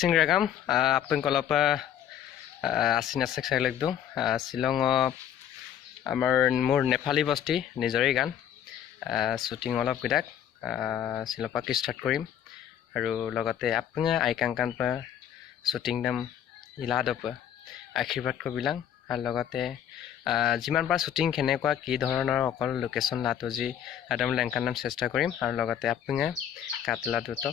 Singh Ragam, Apun Kolopa, Asina Sexalegdo, Silong Amar Mur Nepali Bosti, Nizorigan, shooting all of Gudak, Silopaki start Korim, Aru Logate Apuna, Ikankanpa, shooting them Iladopa, Akibat Kobilang, and Logate Jiman Bar shooting Kenekwa, Kidhorna, Okol, Location Latoji, Adam Lankanam Sesta Korim, and Logate Apuna, Katla Duto.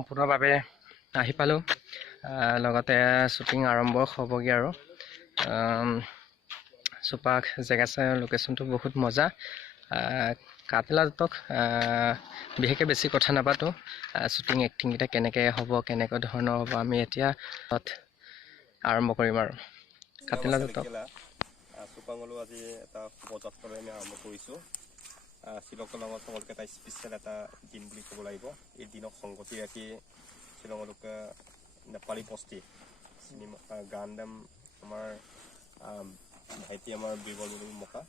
সম্পূৰ্ণভাৱে আহি পালো লগতে shooting আৰম্ভ হ'বগে আৰু সুপাক জেগা লোকেশনটো বহুত মজা কাটলা তক বিহেকে বেছি কথা নাপাতো শুটিং এক্টিং এটা কেনেকে হ'ব কেনেকৈ ধৰণৰ হ'ব আমি এতিয়া আৰম্ভ কৰিম আৰু কাটলা তক সুপাঙলো আজি এটা প্ৰজেক্টৰে আমি আৰম্ভ কৰিছো শিলকৰ লগত তোমালোকে এটা স্পেচিয়েল এটা দিন বুলি ক'ব লাগিব এই দিনক সংগতি ৰাখি শিলঙলোক নেপালী পষ্টি চিনেমা গান দাম আমাৰ ভাইটি আমাৰ বিবল মকা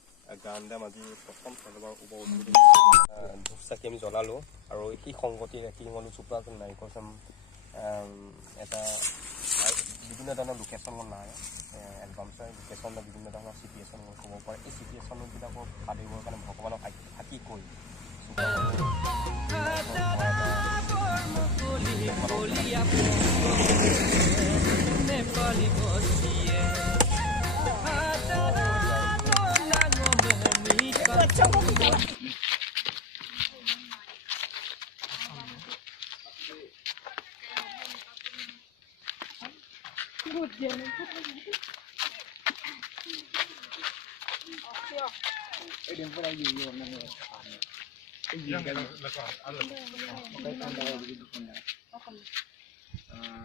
গান দাম আজি প্ৰথম খেলবাৰ উপ উদ্বোধন ধূপচাকি আমি জ্বলালো আৰু এই সংগতি ৰাখি মনো চুপা নাইকৰ চাম এটা বিভিন্ন ধৰণৰ লোকেশ্যন নাই এলবাম চাই লোকেশ্যন বিভিন্ন ধৰণৰ চিটুৱেশ্যন ক'ব পাৰে এই চিটুৱেশ্যনবিলাকক সাধিবৰ কাৰণে ভগৱানক থাকি কৈ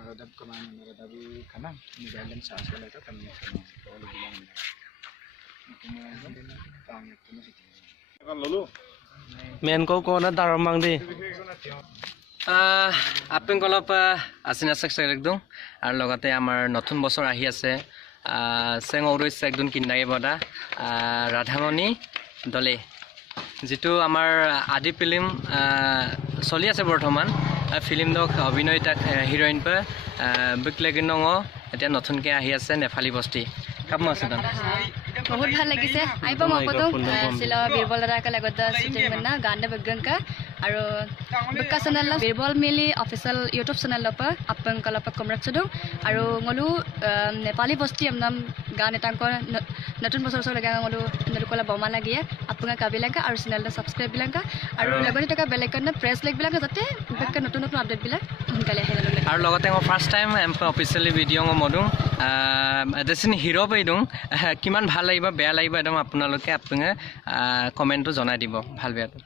Radab kemana? Radabi kanan. Ini jalan sasal itu kami kalau bilang. Menko kona daromang di Apun Kolopa Asina Sexalegdo, আৰু লগতে আমাৰ নতুন বছৰ আহি আছে সেং অৰুইছ একদম কিন্দাই বডা ৰাধামণি দলে যেটো আমাৰ আদি ফিল্ম চলি আছে বৰ্তমান ফিল্ম দক অভিনয়তা হিৰোইন পা বিকলেগিন নঙ এতিয়া নতুনকে আহি আছে নেপালী বস্তি কাম আছে দান বহুত ভাল লাগিছে আইবা মকতো ছিল বিৰবল দাদাক লাগত শুটিং বনা গানে বগংকা আৰু বক্কা চেনেল বিৰবল মিলি অফিচিয়েল ইউটিউব চেনেল লপা আপন কলপা কমৰাক চদু আৰু ngolu নেপালী বস্তি আমনাম গান এটাংকৰ নতুন বছৰ বছৰ লাগা ngolu নলকলা বমা লাগিয়ে আপনা কাবিলাকা আৰু চেনেলটা সাবস্ক্ৰাইব বিলাকা আৰু লগতে টকা বেলেকন প্ৰেছ লাইক বিলাকা যাতে বক্কা নতুন নতুন আপডেট বিলাক সোনকালে আহে আৰু লগতে মই ফাৰ্স্ট টাইম অফিচিয়েলি ভিডিঅ' মদু দেচিন হিৰো পাইদুং কিমান ভাল লাগিব বেয়া লাগিব একদম আপোনালোকে কমেন্টটো জনাই দিব ভাল বেয়াটো